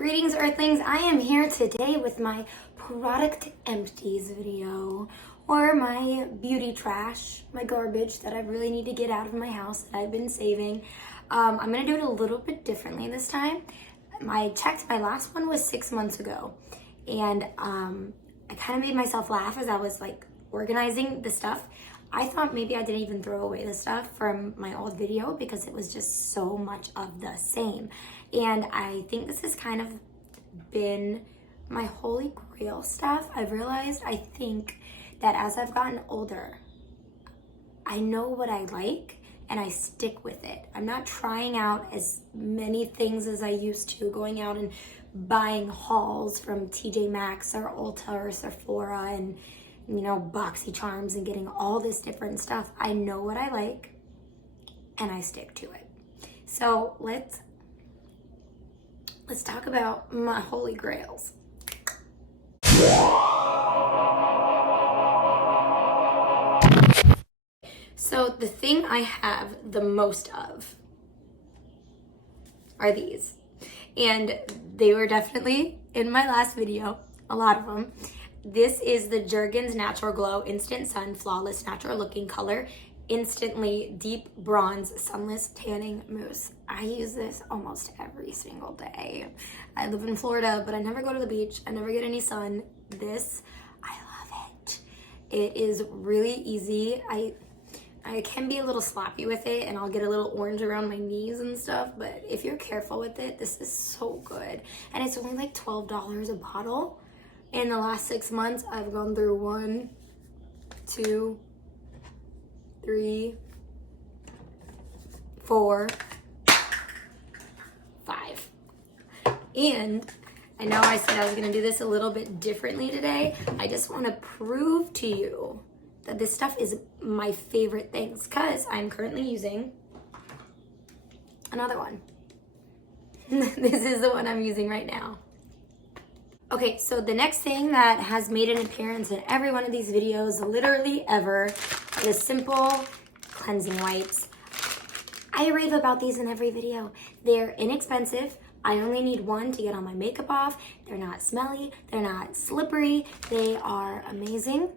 Greetings, Earthlings. I am here today with my product empties video, or my beauty trash, my garbage that I really need to get out of my house that I've been saving. I'm gonna do it a little bit differently this time. I checked, my last one was 6 months ago, and I kind of made myself laugh as I was like organizing the stuff. I thought maybe I didn't even throw away the stuff from my old video because it was just so much of the same. And I think this has kind of been my holy grail stuff. I've realized, I think that as I've gotten older, I know what I like and I stick with it. I'm not trying out as many things as I used to, going out and buying hauls from TJ Maxx or Ulta or Sephora and Boxy Charms and getting all this different stuff. I know what I like and I stick to it. So let's talk about my holy grails. So the thing I have the most of are these. And they were definitely in my last video, a lot of them. This is the Jergens Natural Glow Instant Sun Flawless Natural Looking Color Instantly Deep Bronze Sunless Tanning Mousse. I use this almost every single day. I live in Florida, but I never go to the beach. I never get any sun. This, I love it. It is really easy. I can be a little sloppy with it and I'll get a little orange around my knees and stuff, but if you're careful with it, this is so good. And it's only like $12 a bottle. In the last 6 months, I've gone through 1, 2, 3, 4, 5. And I know I said I was gonna do this a little bit differently today. I just wanna prove to you that this stuff is my favorite things, because I'm currently using another one. This is the one I'm using right now. Okay, so the next thing that has made an appearance in every one of these videos, literally ever, are the simple cleansing wipes. I rave about these in every video. They're inexpensive. I only need one to get all my makeup off. They're not smelly. They're not slippery. They are amazing.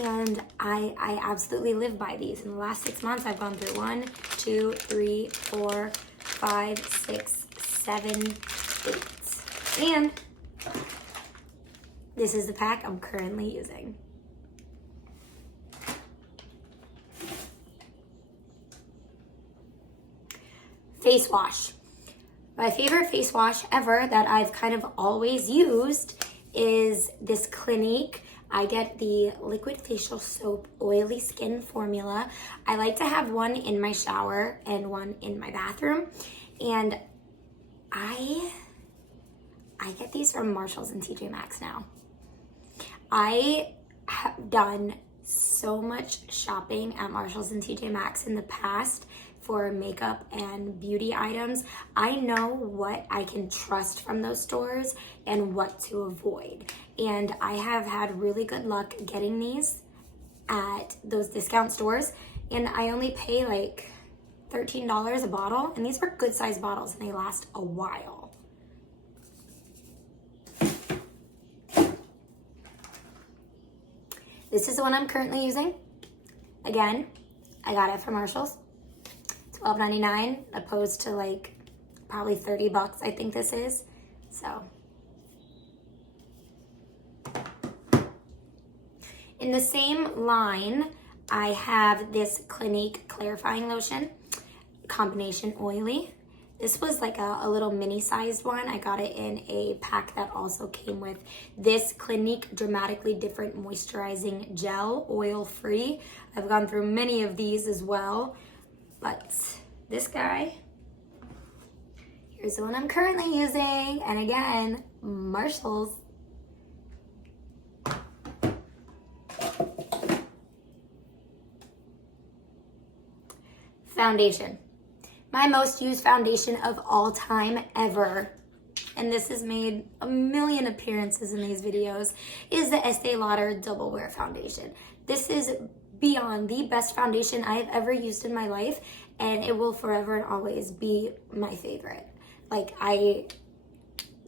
And I absolutely live by these. In the last 6 months, I've gone through 1, 2, 3, 4, 5, 6, 7, 8. And this is the pack I'm currently using. Face wash. My favorite face wash ever that I've kind of always used is this Clinique. I get the liquid facial soap oily skin formula. I like to have one in my shower and one in my bathroom. And I get these from Marshalls and TJ Maxx now. I have done so much shopping at Marshalls and TJ Maxx in the past for makeup and beauty items. I know what I can trust from those stores and what to avoid. And I have had really good luck getting these at those discount stores. And I only pay like $13 a bottle. And these are good sized bottles and they last a while. This is the one I'm currently using. Again, I got it from Marshalls. $12.99 opposed to like probably $30 I think this is. So in the same line, I have this Clinique clarifying lotion, combination oily. This was like a little mini sized one. I got it in a pack that also came with this Clinique Dramatically Different Moisturizing Gel, oil free. I've gone through many of these as well, but this guy, here's the one I'm currently using. And again, Marshalls. Foundation. My most used foundation of all time ever, and this has made a million appearances in these videos, is the Estee Lauder Double Wear Foundation. This is beyond the best foundation I have ever used in my life, and it will forever and always be my favorite. Like,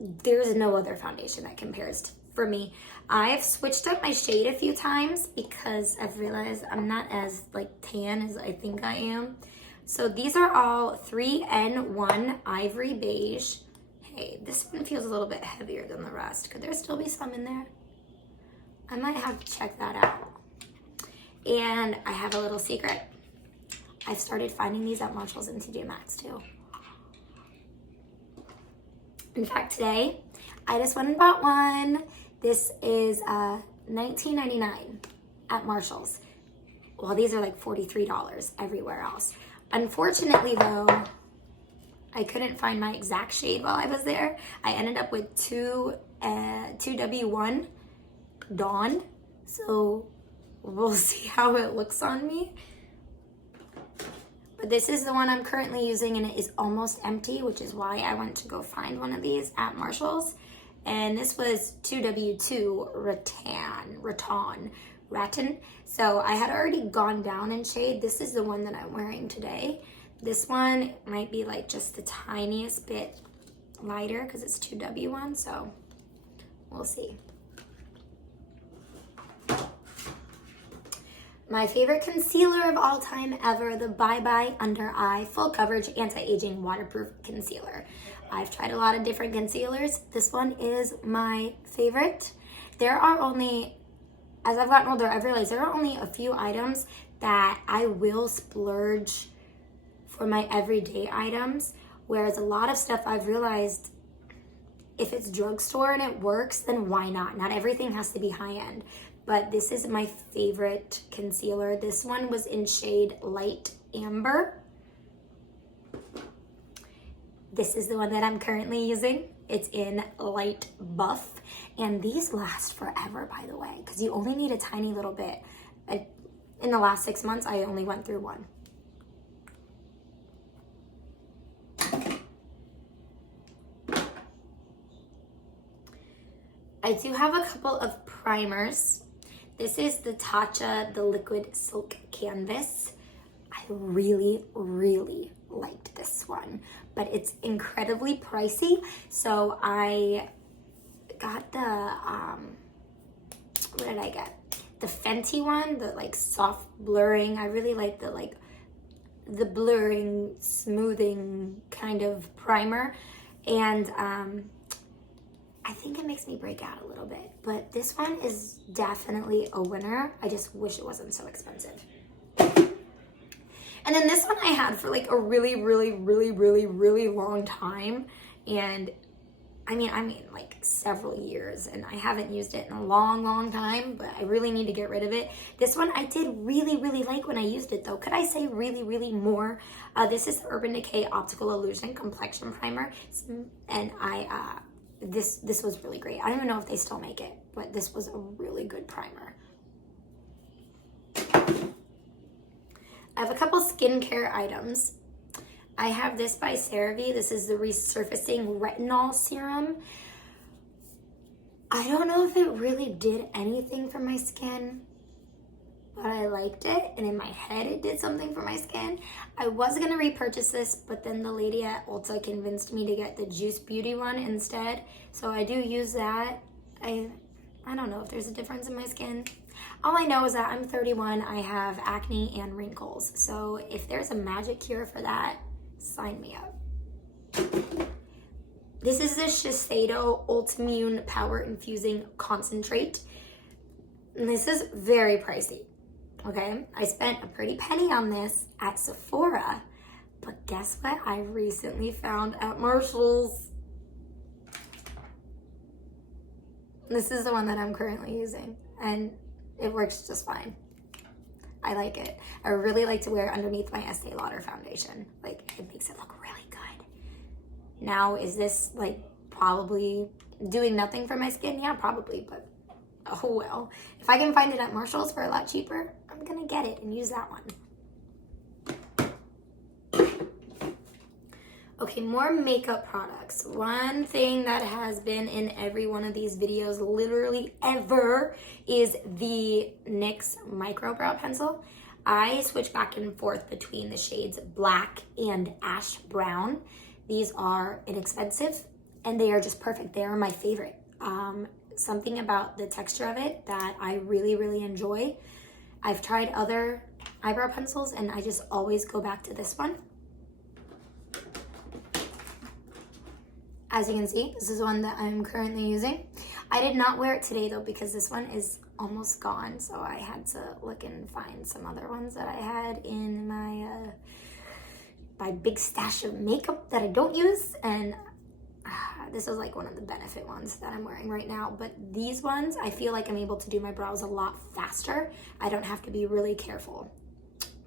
there's no other foundation that compares for me. I've switched up my shade a few times because I've realized I'm not as like tan as I think I am. So these are all 3N1 Ivory Beige. Hey, this one feels a little bit heavier than the rest. Could there still be some in there? I might have to check that out. And I have a little secret. I've started finding these at Marshall's and TJ Maxx too. In fact, today, I just went and bought one. This is $19.99 at Marshall's. Well, these are like $43 everywhere else. Unfortunately, though, I couldn't find my exact shade while I was there. I ended up with 2W1 Dawn. So we'll see how it looks on me. But this is the one I'm currently using, and it is almost empty, which is why I went to go find one of these at Marshall's. And this was 2W2 Rattan. So I had already gone down in shade. This is the one that I'm wearing today. This one might be like just the tiniest bit lighter because it's 2W1, so we'll see. My favorite concealer of all time ever, the Bye Bye Under Eye Full Coverage Anti-Aging Waterproof Concealer. I've tried a lot of different concealers. This one is my favorite. There are only, as I've gotten older, I've realized there are only a few items that I will splurge for my everyday items, whereas a lot of stuff I've realized if it's drugstore and it works, then why not? Not everything has to be high-end. But this is my favorite concealer. This one was in shade Light Amber. This is the one that I'm currently using. It's in Light Buff. And these last forever, by the way, because you only need a tiny little bit. In the last 6 months, I only went through one. I do have a couple of primers. This is the Tatcha, the Liquid Silk Canvas. I really, really liked this one, but it's incredibly pricey. So I got the, what did I get? The Fenty one, the like soft blurring. I really like the blurring, smoothing kind of primer. And I think it makes me break out a little bit, but this one is definitely a winner. I just wish it wasn't so expensive. And then this one I had for like a really long time. And I mean like several years, and I haven't used it in a long time, but I really need to get rid of it. This one I did really like when I used it though. Could I say really more? This is the Urban Decay Optical Illusion Complexion Primer. And this was really great. I don't even know if they still make it, but this was a really good primer. I have a couple skincare items. I have this by CeraVe. This is the Resurfacing Retinol Serum. I don't know if it really did anything for my skin, but I liked it, and in my head it did something for my skin. I was gonna repurchase this, but then the lady at Ulta convinced me to get the Juice Beauty one instead, so I do use that. I don't know if there's a difference in my skin. All I know is that I'm 31, I have acne and wrinkles, so if there's a magic cure for that, sign me up. This is the Shiseido Ultimune Power Infusing Concentrate, and this is very pricey. Okay, I spent a pretty penny on this at Sephora, but guess what I recently found at Marshall's? This is the one that I'm currently using, and it works just fine. I like it. I really like to wear it underneath my Estee Lauder foundation. Like, it makes it look really good. Now, is this like probably doing nothing for my skin? Yeah, probably, but oh well. If I can find it at Marshall's for a lot cheaper, I'm gonna get it and use that one. Okay, more makeup products. One thing that has been in every one of these videos, literally ever, is the NYX Micro Brow Pencil. I switch back and forth between the shades black and ash brown. These are inexpensive. and they are just perfect. They are my favorite. Something about the texture of it that I really, really enjoy. I've tried other eyebrow pencils and I just always go back to this one. As you can see, this is one that I'm currently using. I did not wear it today though because this one is almost gone, so I had to look and find some other ones that I had in my big stash of makeup that I don't use, and this is like one of the benefit ones that I'm wearing right now. But these ones, I feel like I'm able to do my brows a lot faster. I don't have to be really careful,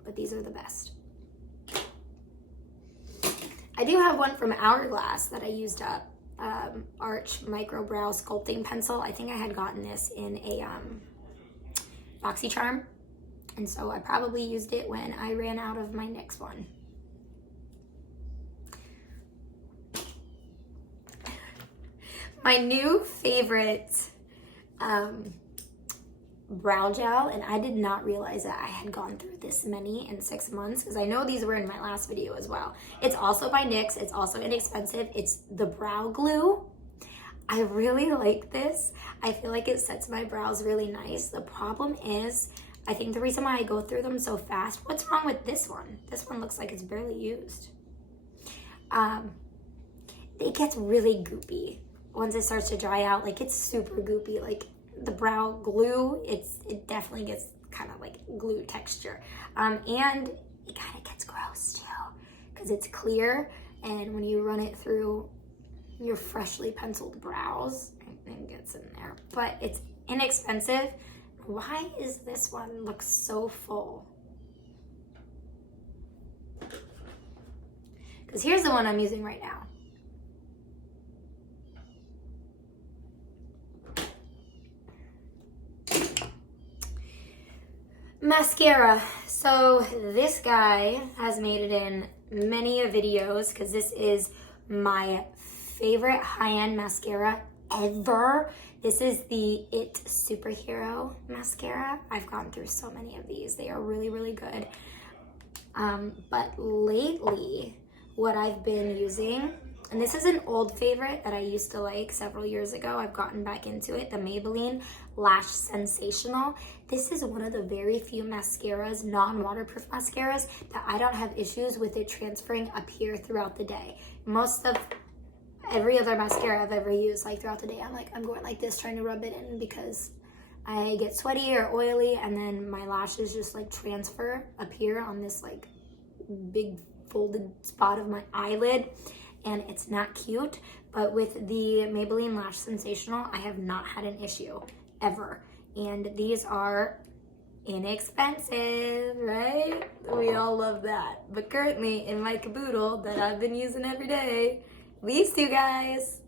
but these are the best. I do have one from Hourglass that I used up, Arch Micro Brow Sculpting Pencil. I think I had gotten this in a BoxyCharm, and so I probably used it when I ran out of my next one. My new favorite brow gel, and I did not realize that I had gone through this many in 6 months, because I know these were in my last video as well. It's also by NYX. It's also inexpensive. It's the brow glue. I really like this. I feel like it sets my brows really nice. The problem is, I think the reason why I go through them so fast, what's wrong with this one? This one looks like it's barely used. It gets really goopy. Once it starts to dry out, like it's super goopy. Like the brow glue, it definitely gets kind of like glue texture. And it kind of gets gross too, because it's clear, and when you run it through your freshly penciled brows, it gets in there. But it's inexpensive. Why is this one look so full? Because here's the one I'm using right now. Mascara. So this guy has made it in many videos because this is my favorite high-end mascara ever. This is the It Superhero Mascara. I've gone through so many of these. They are really, really good. But lately, what I've been using, and this is an old favorite that I used to like several years ago. I've gotten back into it, the Maybelline Lash Sensational. This is one of the very few mascaras, non-waterproof mascaras, that I don't have issues with it transferring up here throughout the day. Most of every other mascara I've ever used, like throughout the day, I'm going like this, trying to rub it in because I get sweaty or oily, and then my lashes just like transfer up here on this like big folded spot of my eyelid, and it's not cute. But with the Maybelline Lash Sensational, I have not had an issue ever. And these are inexpensive, right? We all love that. But currently in my caboodle that I've been using every day, these two guys.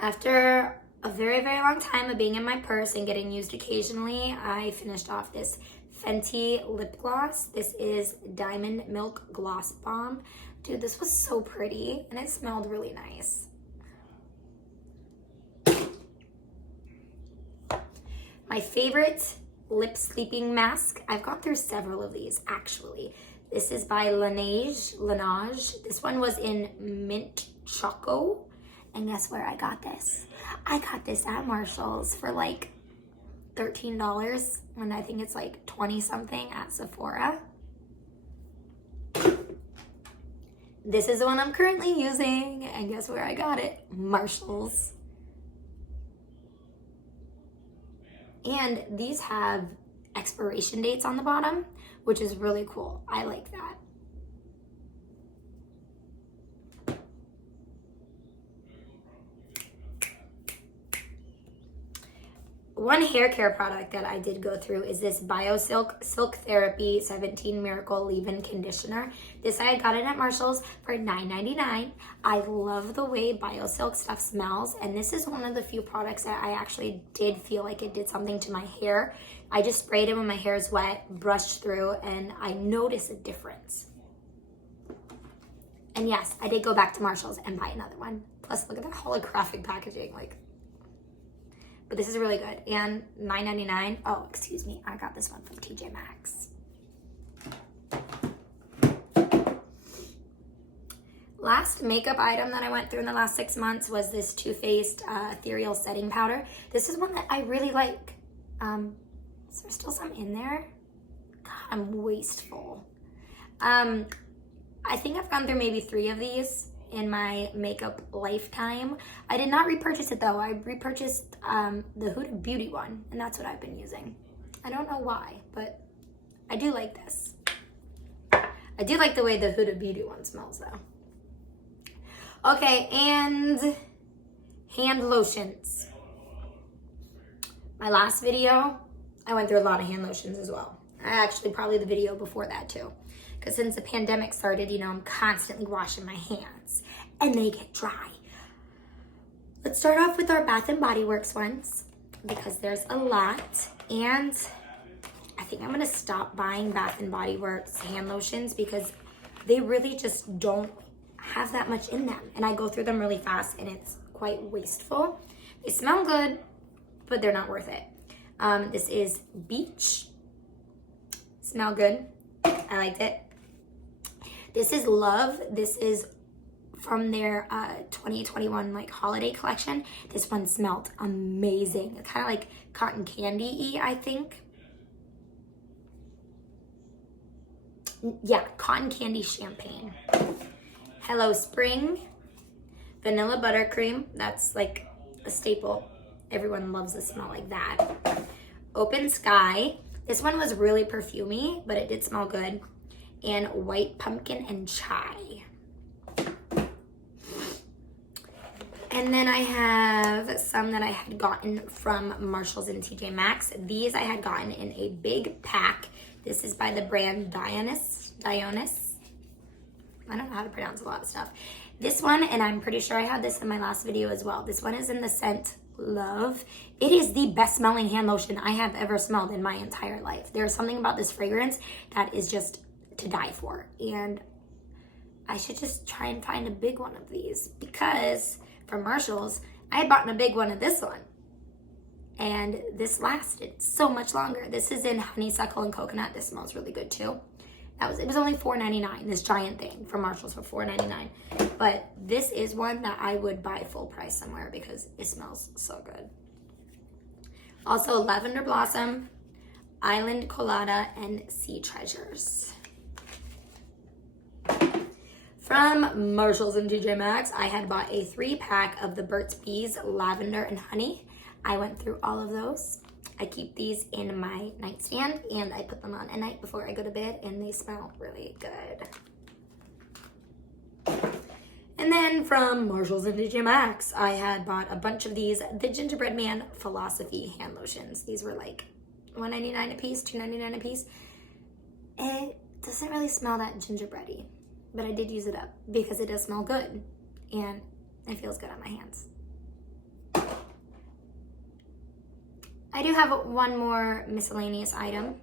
After a very, very long time of being in my purse and getting used occasionally, I finished off this Fenty lip gloss. This is Diamond Milk Gloss Bomb. Dude, this was so pretty and it smelled really nice. My favorite lip sleeping mask, I've gone through several of these actually. This is by Laneige. This one was in Mint Choco. And guess where I got this? I got this at Marshall's for like $13 when I think it's like 20 something at Sephora. This is the one I'm currently using, and guess where I got it? Marshall's. And these have expiration dates on the bottom, which is really cool. I like that. One hair care product that I did go through is this BioSilk Silk Therapy 17 Miracle Leave-In Conditioner. This I got it at Marshall's for $9.99. I love the way BioSilk stuff smells, and this is one of the few products that I actually did feel like it did something to my hair. I just sprayed it when my hair is wet, brushed through, and I noticed a difference. And yes, I did go back to Marshall's and buy another one. Plus, look at that holographic packaging. Like, but this is really good. And $9.99. Oh, excuse me, I got this one from TJ Maxx. Last makeup item that I went through in the last 6 months was this Too Faced Ethereal Setting Powder. This is one that I really like. Is there still some in there? God, I'm wasteful. I think I've gone through maybe 3 of these in my makeup lifetime. I did not repurchase it though. I repurchased the Huda Beauty one, and that's what I've been using. I don't know why, but I do like this. I do like the way the Huda Beauty one smells though. Okay, and hand lotions. My last video, I went through a lot of hand lotions as well. Actually, probably the video before that too. Because since the pandemic started, you know, I'm constantly washing my hands and they get dry. Let's start off with our Bath & Body Works ones because there's a lot. And I think I'm going to stop buying Bath & Body Works hand lotions because they really just don't have that much in them. And I go through them really fast and it's quite wasteful. They smell good, but they're not worth it. This is Beach. Smell good. I liked it. This is Love. This is from their 2021 like holiday collection. This one smelled amazing. It's kind of like cotton candy-y, I think. Yeah, cotton candy champagne. Hello Spring. Vanilla buttercream. That's like a staple. Everyone loves a smell like that. Open Sky. This one was really perfumey, but it did smell good. And White Pumpkin and Chai. And then I have some that I had gotten from Marshalls and TJ Maxx. These I had gotten in a big pack. This is by the brand Dionys. I don't know how to pronounce a lot of stuff. This one, and I'm pretty sure I had this in my last video as well. This one is in the scent Love. It is the best smelling hand lotion I have ever smelled in my entire life. There's something about this fragrance that is just to die for. And I should just try and find a big one of these because from Marshalls, I had bought a big one of this one. And this lasted so much longer. This is in honeysuckle and coconut. This smells really good too. It was only $4.99, this giant thing from Marshalls for $4.99. But this is one that I would buy full price somewhere because it smells so good. Also Lavender Blossom, Island Colada, and Sea Treasures. From Marshalls and TJ Maxx, I had bought a 3-pack of the Burt's Bees Lavender and Honey. I went through all of those. I keep these in my nightstand and I put them on at night before I go to bed and they smell really good. And then from Marshalls and TJ Maxx, I had bought a bunch of these, the Gingerbread Man Philosophy hand lotions. These were like $1.99 a piece, $2.99 a piece. It doesn't really smell that gingerbready, but I did use it up because it does smell good and it feels good on my hands. I do have one more miscellaneous item.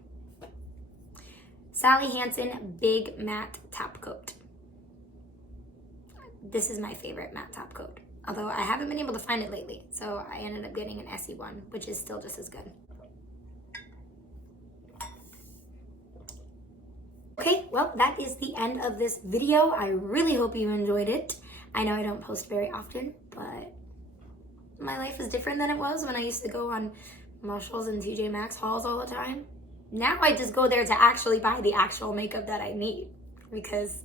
Sally Hansen Big Matte Top Coat. This is my favorite matte top coat, although I haven't been able to find it lately, so I ended up getting an Essie one, which is still just as good. Okay, well, that is the end of this video. I really hope you enjoyed it. I know I don't post very often, but my life is different than it was when I used to go on Marshalls and TJ Maxx hauls all the time. Now I just go there to actually buy the actual makeup that I need because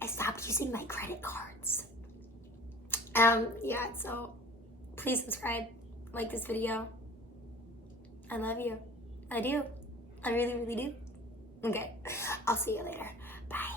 I stopped using my credit cards. Yeah, so please subscribe, like this video. I love you. I do. I really, really do. Okay, I'll see you later. Bye.